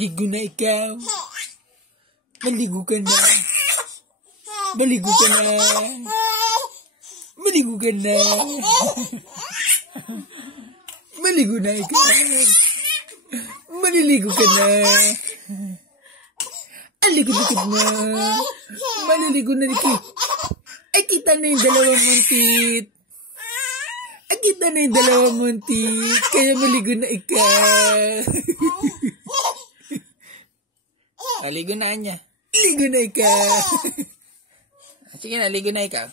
Ligo na ikaw. Maligo ka na. Maligo ka na. Maligo ka na. Maligo na ikaw. Maliligo ka na. Alikod-likod na. Maliligo na ikaw. Ay, kita na yung dalawang muntit. Ay, kita na yung dalawang muntit. Kaya maligo na ikaw. Ligo na niya. Ligo na ikaw. Sige na, ligo na ikaw.